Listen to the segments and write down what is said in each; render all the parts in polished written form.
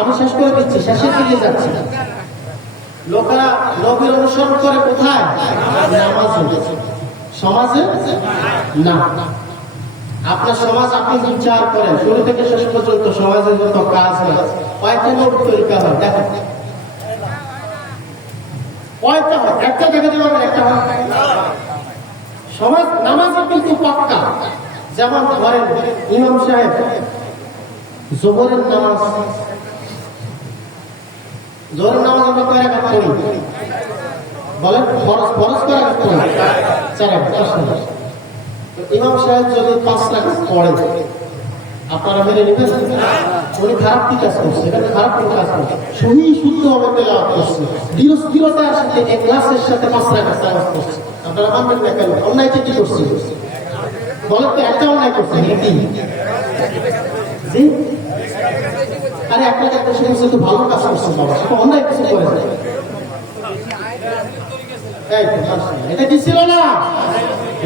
আমি শেষ করে দিচ্ছি, শেষের দিকে যাচ্ছি। লোকেরা নবীর অনুসরণ করে কোথায়? নামাজে। সমাজে না। আপনার সমাজ আপনি বিচার করেন শুরু থেকে শেষ পর্যন্ত সমাজের যত কাজ হয় কয়েকটা লোক তরিকা হয়, দেখেন কয়েকটা হয়, একটা দেখাতে পারবেন একটা হয় সমাজ। নামাজও কিন্তু পাক্কা। যেমন ধরেন ইমাম সাহেব জোহরের নামাজ, জোহরের নামাজ আমরা কয় রাকাত পড়ি বলেন? ফরজ কয় রাকাত পড়ি? 4 রাকাত। ইমাম সাহেব যদি 5 রাকাত পড়ে আপনারা মেনে নেবেন? উনি খারাপ কি কাজ করছে? এটা খারাপ কোন কাজ করছে? সহি শুদ্ধ ভাবে তেলাওয়াত করছে, দৃঢ়তার সাথে ইখলাসের সাথে 5 রাকাত নামাজ পড়ছে। আপনারা মানবেন না কেন? অন্যায় কি করছে বলেন তো? একটা অন্যায় করছে নাকি? জি, আরে একটা একটা সে তো ভালো কাজ করছে বাবা, সে অন্যায় কিছু করে না। এটা কি ছিল না?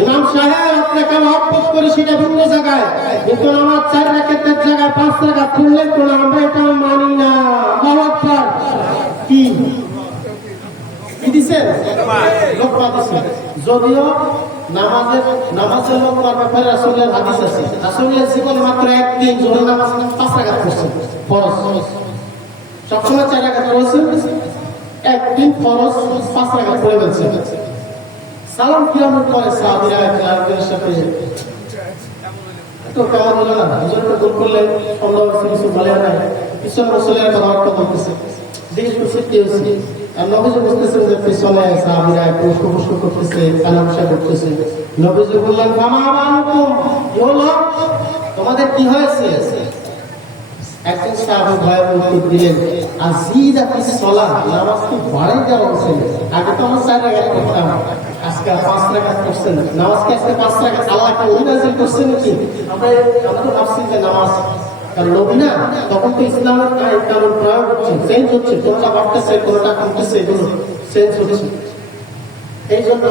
ইমাম সাহেব আপনাকে মহব্বত করে সেটা ভিন্ন জায়গায়, কিন্তু আমার 4 রাকাতের জায়গায় 5 রাকাত পড়লেন কোন? আমরা এটা মানি না। আল্লাহু আকবার। কি দিছেন? লোকমা দিছেন। যদিও নামাজের লোকমার ব্যাপারে রাসূলের হাদিস আছে। রাসূলের জীবনে মাত্র একদিন জোহর নামাজ 5 রাকাত পড়ছেন ফরজ। সবসময় 4 রাকাত পড়ছেন, একদিন ফরজ 5 রাকাত পড়ে গেছেন। সালাম ফিরানোর পরে সাহাবীরা একজনের সাথে তো কেমন হলো না, হুজুরকে গোল করলেন, আল্লাহ কিছু বলে না, পিছনে রাসূলের কথা বলতেছে, জিজ্ঞেস করছে কি হয়েছে? আর নবীজি বুঝতেছেন যে পিছনে সাহাবীরা পুষ্প করতেছে, কালামশা করতেছে। নবীজি বললেন ফামা বানুকুম, কি হলো তোমাদের, কি হয়েছে? একজন সাহাবী ভয়ে উত্তর দিলেন আজিদা ফিস সালাহ, নামাজ কি বাড়াই দেওয়া হয়েছে? আগে তো আমরা 4 রাকাত পড়তাম, আজকে 5 রাকাত পড়ছেন। নামাজ কি আজকে 5 রাকাত আল্লাহ কি নাযিল করছেন নাকি? আমরা তো ভাবছি যে নামাজ কারণ নবী না, তখন তো ইসলামের কানুন প্রয়োগ হচ্ছে, চেঞ্জ হচ্ছে, কোনটা বাড়তেছে কোনটা কমতেছে, এগুলো চেঞ্জ হচ্ছে। এই জন্য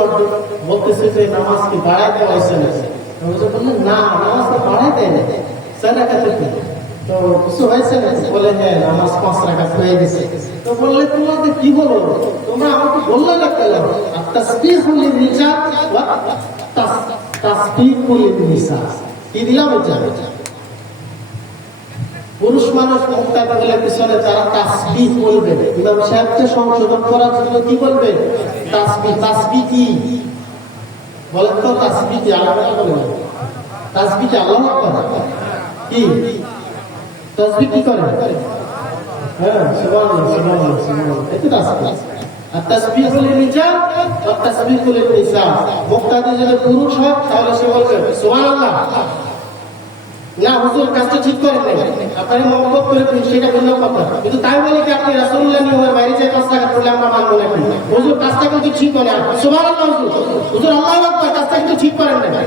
বলতেছে যে নামাজ কি বাড়াই দেওয়া হয়েছে না? বললেন না, নামাজ তো বাড়াই দেয় না, 4 রাকাত তো কিছু হয়েছে না? বলে হ্যাঁ, নামাজ 5 রাকাত হয়ে গেছে। তো বললে তোমাদের কি বলো, তোমরা আমাকে বললে না কেন? আর তাসবিহুল রিজাল ওয়া তাসবিহুল নিসা, কি দিলাম এটা? পুরুষ মানুষ মুক্তাদা হলে পিছনে যারা তাসবিহ বলবে, ইমাম সাহেবকে সংশোধন করার জন্য কি বলবে? তাসবিহ। তাসবিহ কি বলেন তো? তাসবিহ কি? আল্লাহ বলেন তাসবিহ কি? আল্লাহু আকবার কি? তাসবিহ কি করে? হ্যাঁ, সুবহানাল্লাহ সুবহানাল্লাহ সুবহানাল্লাহ, এটা তাসবিহ। আর তাসবিহুল রিজাল ওয়া তাসবিহুল নিসা, মুক্তাদি যদি পুরুষ হয় তাহলে সে বলবে সুবহানাল্লাহ। না হুজুর, কাজটা ঠিক করেন নাই, আপনারা মহব্বত করে সেটা ভিন্ন কথা, কিন্তু তাই বলে কি আপনি রাসূলুল্লাহ নিয়মের বাইরে যে 5 রাকাত পড়লে আমরা মানবো নাকি? হুজুর কাজটা কিন্তু ঠিক করে, সুবহানাল্লাহ হুজুর, আল্লাহু আকবার, কাজটা কিন্তু ঠিক করেন না।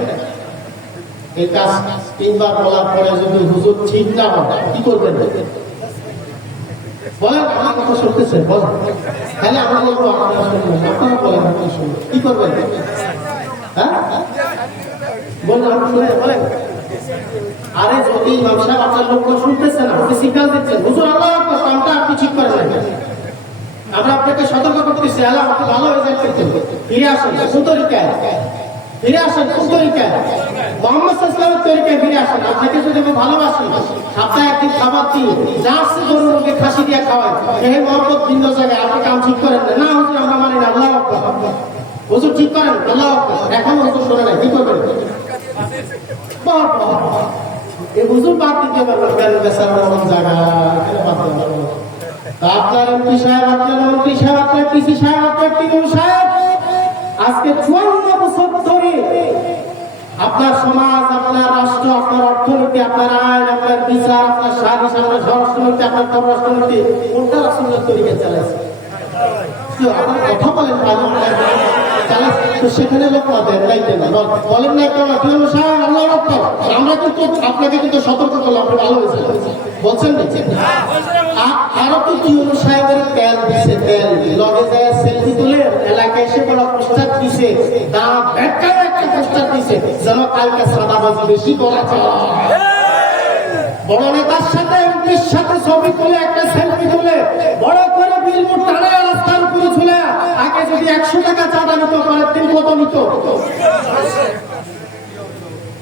এই কাজ 3 বার বলার পরে যদি হুজুর ঠিক না হয় কি করবেন বলেন? আমার কথা শুনতেছেন বলেন? তাহলে আমরা বলবো আপনারা শুনবেন, আপনারা বলেন আপনি শুনবেন, কি করবেন? হ্যাঁ বলেন, আপনি শুনবেন বলেন। আরে যদি ইমাম সাহেব আপনার লোক শুনতেছে না, আপনি সিগন্যাল দিচ্ছেন হুজুর আল্লাহু আকবার, কামটা আপনি ঠিক করেন না, আমরা আপনাকে সতর্ক করতেছি, আল্লাহ আপনি ভালো হয়ে যান, কিন্তু ফিরে আসেন কোন তরিকায়, ফিরে আসেন কোন তরিকায়? মুহাম্মদ সাল্লাল্লাহু আলাইহি ওয়াসাল্লামের তরিকায় ফিরে আসেন। আপনাকে যদি আমি ভালোবাসি, সপ্তাহে একদিন খাবার দিই, যা আছে গরুকে খাসি দিয়ে খাওয়াই, এই মহব্বত ভিন্ন জায়গায়, আপনি কাম ঠিক করেন না। না হুজুর আমরা মানি না, আল্লাহু আকবার, হুজুর ঠিক করেন, আল্লাহু আকবার, এখন হুজুর শোনে না, কি করবেন? এই হুজুর বাদ দিতে পারবেন কেন? বেচারা এমন জায়গা আপনার এমপি সাহেব, আপনার মন্ত্রী সাহেব, আপনার কৃষি সাহেব, আপনার টিউন সাহেব আজকে 54 বছর ধরে আপনার সমাজ, আপনার রাষ্ট্র, আপনার অর্থনীতি, আপনার আইন, আপনার বিচার, আপনার সালিশ, আপনার স্বরাষ্ট্রনীতি, আপনার পররাষ্ট্রনীতি কোনটা রাষ্ট্রের তরিকে চালাইছে? আপনার কথা বলেন তো সেখানে লোক পাবেন বলেন না কেন? আল্লাহ আমরা কিন্তু আপনাকে কিন্তু সতর্ক করলাম, আপনি ভালো হয়েছে বলছেন না? আরো তো টিউন সাহেবের তেল দিছে, তেল লগে যায় সেলফি তুলে এলাকায় এসে বড় পোস্টার দিছে, দাঁত ব্যাখ্যায় একটা পোস্টার দিছে যেন কালকে সাদাবাজি বেশি করা যায়। বড় নেতার সাথে এমপির সাথে ছবি তুলে একটা সেলফি বড় করে বিলবোর্ড টানায় রাস্তার উপরে ঝুলে, আগে যদি 100 টাকা চাঁদা নিত, পরের দিন কত নিত?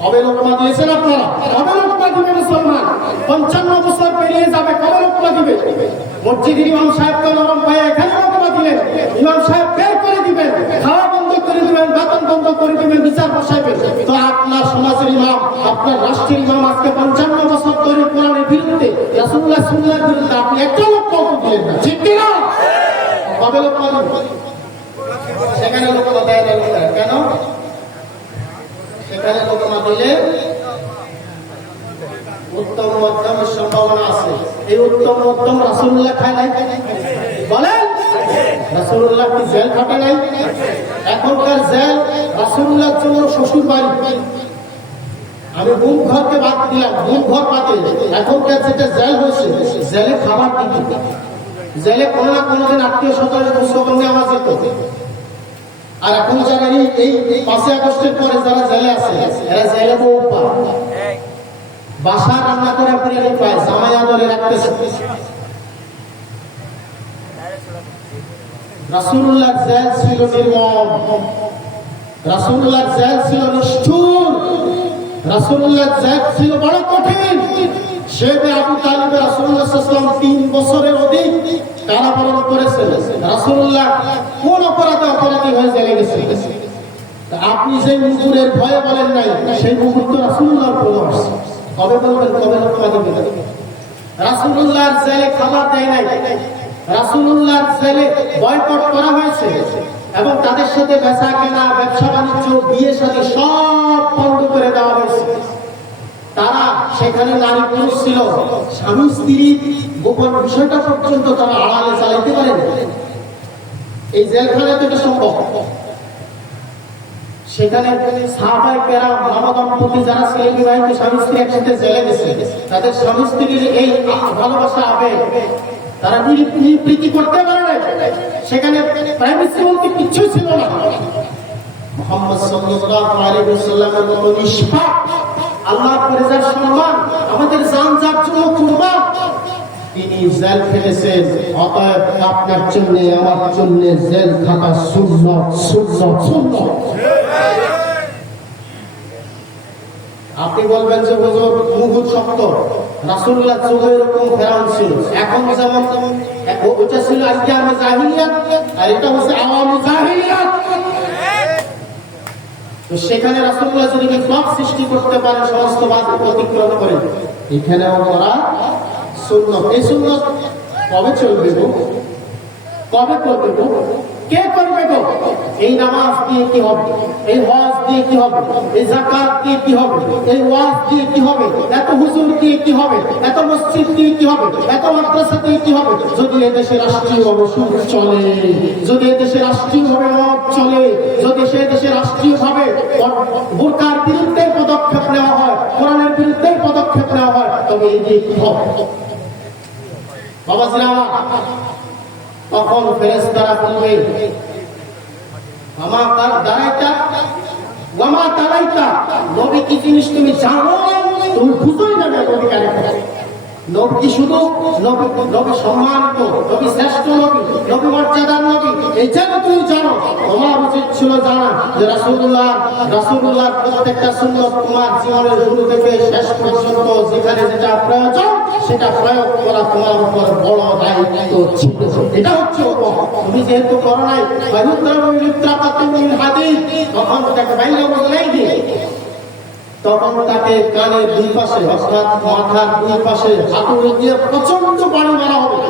কবে লোকমা দিয়েছেন আপনারা? কবে লোকমা দিবে মুসলমান? 55 বছর পেরিয়ে যাবে, কবে লোকমা দিবে? মসজিদের ইমাম সাহেবকে নরম পায়ে এখানে লোকমা দিলেন, ইমাম সাহেব বের করে দিবেন, খাওয়া বন্ধ করে দিবেন, বেতন বন্ধ করে দিবেন, বিচার বসাইবেন। তো আপনার সমাজের ইমাম, আপনার রাষ্ট্রের ইমাম আজকে 55 বছর ধরে কোরআনের বিরুদ্ধে, রাসূলুল্লাহ সুন্নাহর বিরুদ্ধে, আপনি একটা লোকমা দিলেন না, ঠিক কিনা? কবে লোকমা দিবেন? সেখানে লোকমা দেয় না। কেন? সেখানে লোকমা দিলে উত্তম মধ্যমের সম্ভাবনা আছে। এই উত্তম মধ্যম রাসূলুল্লাহ খায় নাই? বলেন, রাসূলুল্লাহ কি জেল খাটে নাই? এখনকার জেল রাসূলুল্লাহর জন্য শ্বশুর বাড়ি। আমি ঘুম ঘরকে বাদ দিলাম, ঘুম ঘর বাদে এখনকার যেটা জেল হয়েছে, জেলে খাবার দিতে, জেলে কোনো না কোনোদিন আত্মীয় স্বজনের খোঁজখবর নেওয়া যেত। আর এখন যারা এই 5 আগস্টের পরে যারা জেলে আছে, এরা জেলে বউ পায়, বাসা রান্না করে বিরিয়ানি পায়, জামাই আদরে রাখতেছে। রাসূলুল্লাহর জেল ছিল নির্মম, রাসূলুল্লাহর জেল ছিল নিষ্ঠুর, রাসূলুল্লাহর জেল ছিল বড় কঠিন। শেবে আবু তালিব রাসূলুল্লাহ সাল্লাল্লাহু আলাইহি ওয়াসাল্লাম 3 বছরের অধিক কারাবরণ করেছেন। রাসূলুল্লাহ কোন অপরাধে অপরাধী হয়ে জেলে গেছেন? আপনি যে মুগুরের ভয়ে বলেন নাই, সেই মুগুর তো রাসূলুল্লাহর প্রভাব। কবে বলবেন? কবে লোকমা দিবেন? রাসূলুল্লাহর জেলে খাবার দেয় নাই, রাসূলুল্লাহর জেলে বয়কট করা হয়েছে এবং তাদের সাথে বেচা কেনা, ব্যবসা বাণিজ্য, বিয়ে শাদী সব বন্ধ করে দেওয়া হয়েছে। তারা সেখানে নারী পুরুষ ছিল, স্বামী স্ত্রী গোপন বিষয়টা পর্যন্ত তারা আড়ালে চালাইতে পারেন। এই জেলখানায় তো এটা সম্ভব। সেখানে সাহাবায়ে কেরাম, নবদম্পতি যারা ছেলে বিবাহিত স্বামী স্ত্রী একসাথে জেলে গেছে, তাদের স্বামী স্ত্রীর এই ভালোবাসা আবেগ তারা প্রীতি করতে পারে না। সেখানে প্রাইভেসি বলতে কিচ্ছু ছিল না। মুহাম্মদ সাল্লাল্লাহু আলাইহি ওয়াসাল্লামের মতো নিষ্পাপ, আল্লাহর পরিজার সম্মান, আমাদের জান যার জন্য কুরবান, তিনি জেল খেটেছেন। অতএব আপনার জন্য, আমার জন্য জেল থাকা সুন্নাত, সুন্নাত, সুন্নাত। আপনি বলবেন যে হুজুর মুহুদ শক্ত, রাসূলুল্লাহ যুগে এরকম ফেরাউন ছিল। এখন যেমন ওটা ছিল আইয়ামে জাহিলিয়াত, আর এটা হচ্ছে আওয়ামে জাহিলিয়াত। তো সেখানে রাসূলুল্লাহ যদি বিপ্লব সৃষ্টি করতে পারেন, সমস্ত বাধা অতিক্রম করেন, এখানেও করা সুন্নাত। এই সুন্নাত কবে চলবে গো? কবে করবে গো? কে করবে গো? এই নামাজ দিয়ে কি হবে? এই হজ দিয়ে কি হবে? এই যাকাত দিয়ে কি হবে? এই ওয়াজ দিয়ে কি হবে? এত হুজুর দিয়ে কি হবে? এত মসজিদ দিয়ে কি হবে? এত মাদ্রাসা দিয়ে কি হবে? যদি এদেশে রাষ্ট্রীয় সুদ চলে, যদি এদেশে রাষ্ট্রীয় ভাবে মদ চলে, যদি সে দেশে রাষ্ট্রীয় ভাবে বোরকার বিরুদ্ধে পদক্ষেপ নেওয়া হয়, কোরআনের বিরুদ্ধে পদক্ষেপ নেওয়া হয়, তবে এই দিয়ে কি হবে? বাবাজিরা, তখন ফেরেশতারা বলবে, আমা তার দাঁড়াইতা ওয়ামা তারাইতা, নবী কি জিনিস তুমি জানো? তুমি বুঝোই না নবী কারে। নবী কি শুধু নবী সম্মানিত, নবী শ্রেষ্ঠ নবী, নবী মর্যাদার নবী, এই জন্য তুমি জানো। তোমার উচিত ছিল জানা যে রাসূলুল্লাহ প্রত্যেকটা সুন্নাত তোমার জীবনের শুরু থেকে শেষ পর্যন্ত যেখানে যেটা প্রয়োজন সেটা প্রয়োগ করা তোমার উপর বড় দায়িত্ব ছিল। এটা হচ্ছে তুমি যেহেতু করো নাই, তখন তাকে বাইরে বদলাই দিয়ে, তখন তাকে কানের দুই পাশে অর্থাৎ মাথার দুই পাশে হাতুড়ি দিয়ে প্রচন্ড বাড়ি মারা হবে।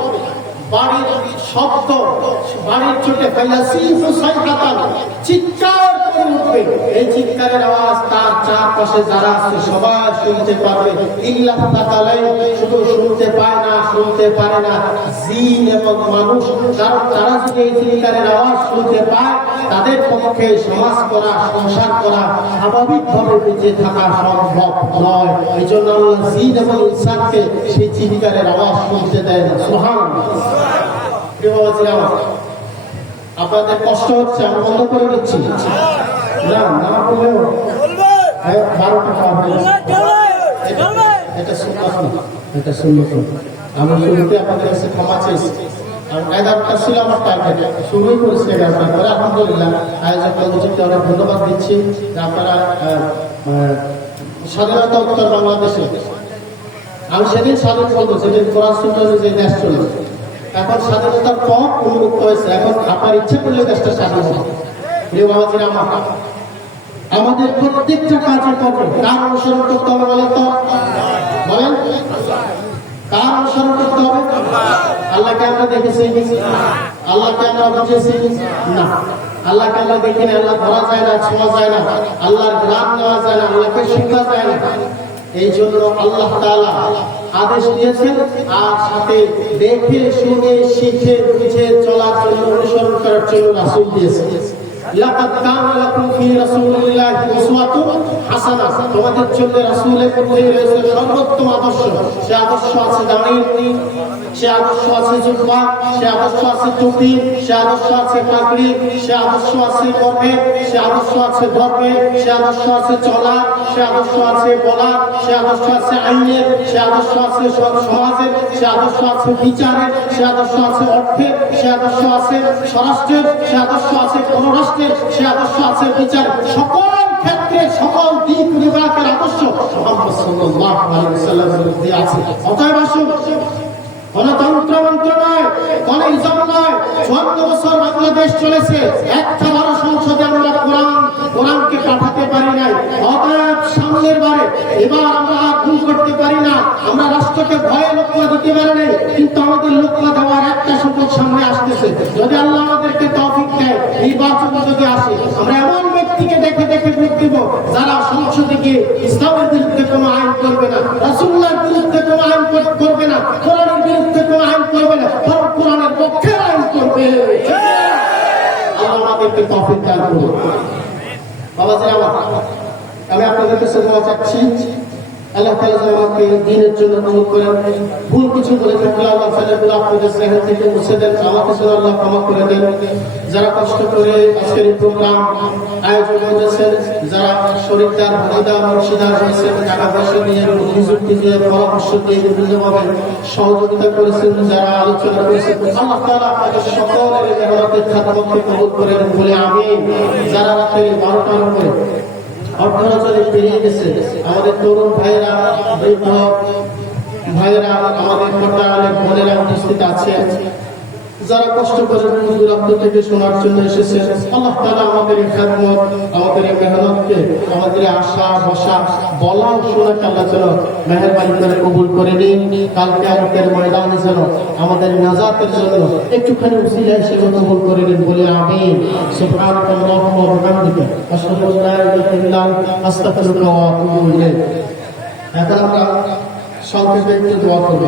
বাড়ির শব্দ, বাড়ির চোটে চিৎকার করে উঠবে। এই চিৎকারের আওয়াজ তার চারপাশে যারা আছে সবাই শুনতে পারবে। ইল্লাহ তাআলাই শুধু শুনতে পায় না, শুনতে পারে না, জিন এবং মানুষ, কারণ তারা যদি এই চিৎকারের আওয়াজ শুনতে পায়, তাদের পক্ষে সমাজ করা, সংসার করা, স্বাভাবিকভাবে বেঁচে থাকা সম্ভব নয়। এই জন্য আল্লাহ জিন এবং ইনসানকে সেই চিৎকারের আওয়াজ শুনতে দেয় না। সুবহানাল্লাহ। আপনাদের কষ্ট হচ্ছে, আমি বন্ধ করে দিচ্ছি। না না বললেও 12 টাকা এটা সুন্নাত, এটা সুন্নাত। আমি শুরুতে আপনাদের কাছে ক্ষমা চেয়েছি। আর 11টা ছিল আমার টার্গেট, শুরুই করেছি 11টা করে। আলহামদুলিল্লাহ আয়োজক কমিটিকে অনেক ধন্যবাদ দিচ্ছি যে আপনারা স্বাধীনতা উত্তর বাংলাদেশে, আমি সেদিন স্বাধীন বলবো সেদিন কোরআন সুন্নাহ যে দেশ ছিল, এখন স্বাধীনতার পর উন্মুক্ত হয়েছে, এখন আপনার ইচ্ছে করলে দেশটা স্বাধীন হবে। প্রিয় বাবাজিরা আমার, আমাদের প্রত্যেকটা কাজে কর্মে কার অনুসরণ করতে হবে বলেন তো? বলেন, কার অনুসরণ করতে হবে? আল্লাহকে আমরা দেখেছি? আল্লাহকে আমরা বুঝেছি? না। আল্লাহকে আমরা দেখি না, আল্লাহ ধরা যায় না, ছোঁয়া যায় না, আল্লাহর গ্রাম নেওয়া যায় না, আল্লাহকে শোনা যায় না। এই জন্য আল্লাহ তাআলা আদেশ দিয়েছেন, আর সাথে দেখে শুনে শিখে বুঝে চলার জন্য, অনুসরণ করার জন্য রাসূল দিয়েছেন। লাকাদ কানা লাকুম ফি রাসূলিল্লাহি উসওয়াতুন হাসানাহ, তোমাদের জন্য রাসূলের মধ্যে রয়েছে সর্বোত্তম আদর্শ। সে আদর্শ আছে দাঁড়িয়ে, সে আদর্শ আছে জুব্বা, সে আদর্শ আছে টুপি, সে আদর্শ আছে পাগড়ি, সে আদর্শ আছে কর্মে, সে আদর্শ আছে ধর্মে, সে আদর্শ আছে চলা, সে আদর্শ আছে বলা, সে আদর্শ আছে আইনের, সে আদর্শ আছে সমাজের, সে আদর্শ আছে বিচারের, সে আদর্শ আছে অর্থের, সে আদর্শ আছে স্বরাষ্ট্রের, সে আদর্শ আছে পররাষ্ট্রের, সে আদর্শ আছে বিচার। সকল ক্ষেত্রে সকল দিক বিভাগের আদর্শ মুহাম্মদ সাল্লাল্লাহু আলাইহি ওয়াসাল্লামের মধ্যে আছে। অতএব আসুন, গণতন্ত্র মন্ত্র নয়, গণইজম নয়, 54 বছর বাংলাদেশ চলেছে, একটা বড় সংসদে আমরা কোরআনকে পাঠাতে পারি নাই। অতএব সামনের বারে এবার আমরা ভুল করতে পারি না। আমরা রাষ্ট্রকে ভয়ে লোকমা দিতে পারি নাই, কিন্তু আমাদের লোকমা দেওয়ার একটা সুযোগ সামনে আসতেছে। যদি আল্লাহ আমাদেরকে তৌফিক দেয়, নির্বাচন যদি আসে, আমরা এমন ব্যক্তিকে দেখে দেখে ভোট দিব যারা সংসদে গিয়ে ইসলামের বিরুদ্ধে কোনো আইন করবে না, রাসূলুল্লাহর বিরুদ্ধে কোনো আইন করবে না, কোরআনের বিরুদ্ধে কোনো আইন করবে না, বরং কোরআনের পক্ষে আইন করবে। আল্লাহ আমাদেরকে তৌফিক দান করুন। বাবাজিরা আমার, আমি আপনাদের কাছে দোয়া চাচ্ছি, আল্লাহ তাআলা যেন আমাকে দ্বীনের জন্য কবুল করেন। ভুল কিছু বলে থাকলে আল্লাহ তাআলা আপনাদের জেহেন থেকে মুছে দেন, আমাকে যেন আল্লাহ ক্ষমা করে দেন। যারা কষ্ট করে আজকের এই প্রোগ্রাম আয়োজন করেছেন, যারা শরীরদার, ভাগিদার, মুর্শিদার হয়েছেন, টাকা পয়সা দিয়ে, নিযুক্তি দিয়ে, পরামর্শ দিয়ে বিভিন্নভাবে সহযোগিতা করেছেন, যারা আলোচনা করেছেন, আল্লাহ তাআলা আপনাদের সকলের মেহনতের খাতামকে কবুল করে দেন বলে আমিন। যারা রাতে 12টার উপরে 18 চলে পেরিয়ে গেছে, আমাদের তরুণ ভাইয়েরা, বৃদ্ধ ভাইয়েরা, আমাদের পর্দার বোনেরা উপস্থিত আছে, যারা কষ্ট করে দূরান্ত থেকে শোনার জন্য এসেছেন, আল্লাহ তাআলা আমাদের এই খেদমত, আমাদের এই মেহনতকে, আমাদের আশা বসা বলা শোনাকে আল্লাহ যেন মেহেরবানি করে কবুল করে নিন। কালকে আমাদের ময়দানে যেন আমাদের নাজাতের জন্য একটুখানি উসিলা হিসেবে কবুল করে নিন বলে আমিন। সুবহানাল্লাহি ওয়া বিহামদিহি, আশহাদু আল্লা ইলাহা ইল্লা আনতা, আস্তাগফিরুকা ওয়া আতুবু ইলাইক। এখন আমরা সংক্ষেপে একটু দোয়া করব।